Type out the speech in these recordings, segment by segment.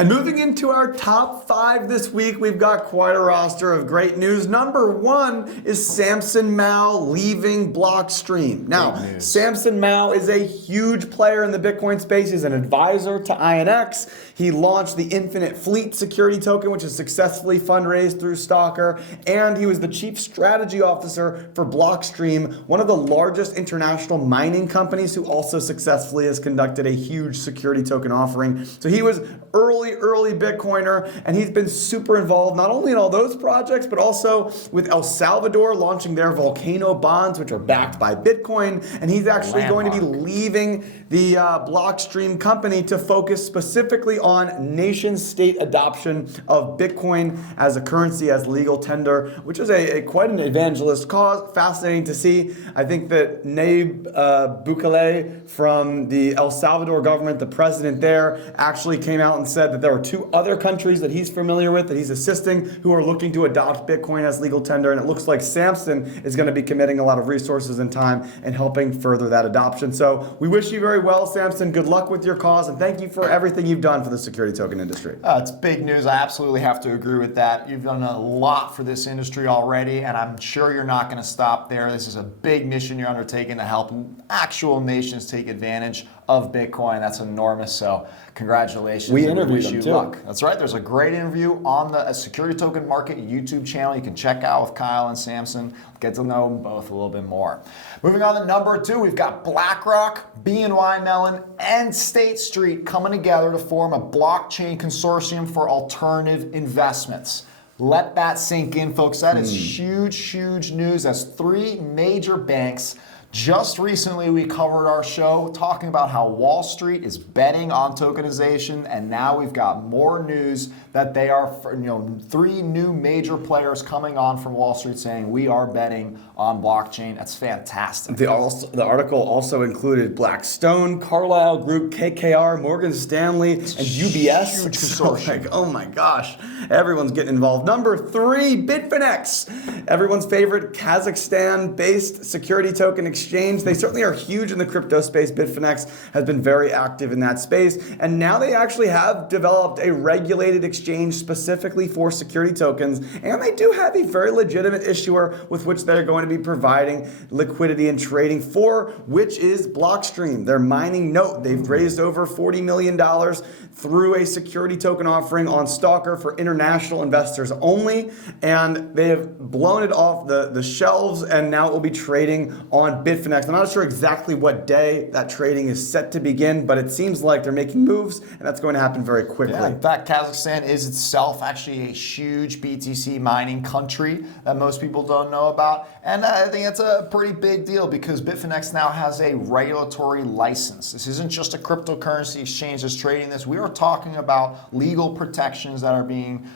And moving into our top 5 this week, we've got quite a roster of great news. Number 1 is Samson Mow leaving Blockstream. Now, Samson Mow is a huge player in the Bitcoin space. He's an advisor to INX. He launched the Infinite Fleet security token, which is successfully fundraised through Stalker. And he was the chief strategy officer for Blockstream, one of the largest international mining companies, who also successfully has conducted a huge security token offering. So he was early Bitcoiner, and he's been super involved not only in all those projects, but also with El Salvador launching their volcano bonds, which are backed by Bitcoin. And he's actually going to be leaving the Blockstream company to focus specifically on nation-state adoption of Bitcoin as a currency, as legal tender, which is quite an evangelist cause. Fascinating to see. I think that Nayib Bukele from the El Salvador government, the president there, actually came out and said that there are 2 other countries that he's familiar with, that he's assisting, who are looking to adopt Bitcoin as legal tender. And it looks like Samson is going to be committing a lot of resources and time and helping further that adoption. So we wish you very well, Samson. Good luck with your cause, and thank you for everything you've done for the security token industry. It's big news. I absolutely have to agree with that. You've done a lot for this industry already, and I'm sure you're not going to stop there. This is a big mission you're undertaking to help actual nations take advantage of Bitcoin. That's enormous. So congratulations. We interviewed them too. Luck. That's right. There's a great interview on the Security Token Market YouTube channel you can check out with Kyle and Samson. Get to know them both a little bit more. Moving on to number 2, we've got BlackRock, BNY Mellon, and State Street coming together to form a blockchain consortium for alternative investments. Let that sink in, folks. That is huge, huge news. That's 3 major banks. Just recently, we covered our show talking about how Wall Street is betting on tokenization, and now we've got more news that they are, 3 new major players coming on from Wall Street saying we are betting on blockchain. That's fantastic. The article also included Blackstone, Carlyle Group, KKR, Morgan Stanley, and UBS. Huge consortium. Oh my gosh, everyone's getting involved. Number 3, Bitfinex, everyone's favorite Kazakhstan-based security token exchange. They certainly are huge in the crypto space. Bitfinex has been very active in that space, and now they actually have developed a regulated exchange specifically for security tokens, and they do have a very legitimate issuer with which they're going to be providing liquidity and trading for, which is Blockstream. Their mining note, they've raised over $40 million through a security token offering on Stalker for international investors only, and they have blown it off the shelves, and now it will be trading on Bitfinex. I'm not sure exactly what day that trading is set to begin, but it seems like they're making moves, and that's going to happen very quickly. Yeah, in fact, Kazakhstan is itself actually a huge BTC mining country that most people don't know about, and I think it's a pretty big deal because Bitfinex now has a regulatory license. This isn't just a cryptocurrency exchange that's trading this. We are talking about legal protections that are being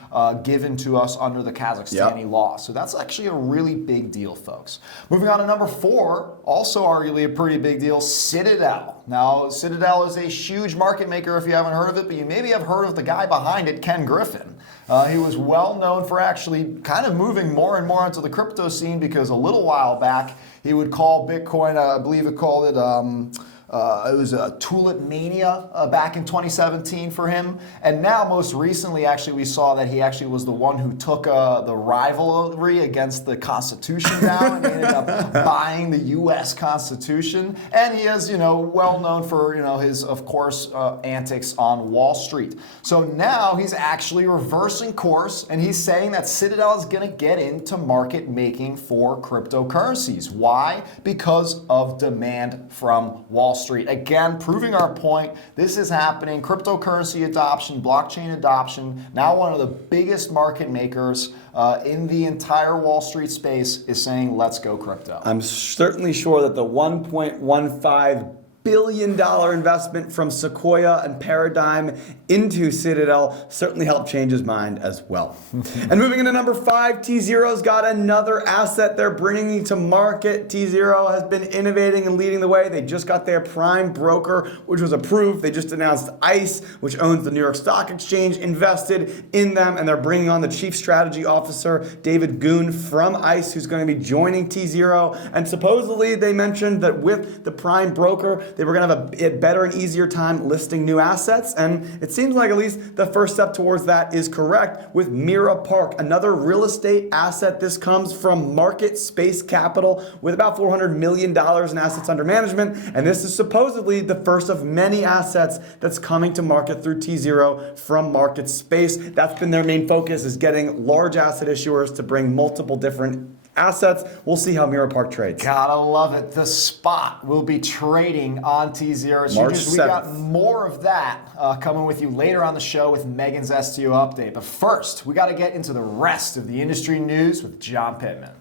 given to us under the Kazakhstani law. So that's actually a really big deal, folks. Moving on to number 4, also arguably a pretty big deal, Citadel. Now, Citadel is a huge market maker if you haven't heard of it, but you maybe have heard of the guy behind it, Ken Griffin. He was well known for actually kind of moving more and more into the crypto scene because a little while back, he would call Bitcoin, I believe it called it, it was a tulip mania back in 2017 for him. And now, most recently, actually, we saw that he actually was the one who took the rivalry against the Constitution down and ended up buying the U.S. Constitution. And he is, well known for, his, of course, antics on Wall Street. So now he's actually reversing course, and he's saying that Citadel is going to get into market making for cryptocurrencies. Why? Because of demand from Wall Street. Again, proving our point, this is happening. Cryptocurrency adoption, blockchain adoption, now one of the biggest market makers in the entire Wall Street space is saying, let's go crypto. I'm certainly sure that the $1.15 billion investment from Sequoia and Paradigm into Citadel certainly helped change his mind as well. And moving into number 5, TZero's got another asset they're bringing to market. TZero has been innovating and leading the way. They just got their prime broker, which was approved. They just announced ICE, which owns the New York Stock Exchange, invested in them, and they're bringing on the chief strategy officer, David Goon from ICE, who's going to be joining TZero. And supposedly they mentioned that with the prime broker, they were going to have a better and easier time listing new assets, and it seems like at least the first step towards that is correct with Mira Park, another real estate asset. This comes from Market Space Capital with about $400 million in assets under management, and this is supposedly the first of many assets that's coming to market through TZero from Market Space. That's been their main focus, is getting large asset issuers to bring multiple different assets. We'll see how Mira Park trades. Gotta love it. The spot will be trading on TZero. So March we got 7th. more of that coming with you later on the show with Megan's STO update. But first, we got to get into the rest of the industry news with John Pittman.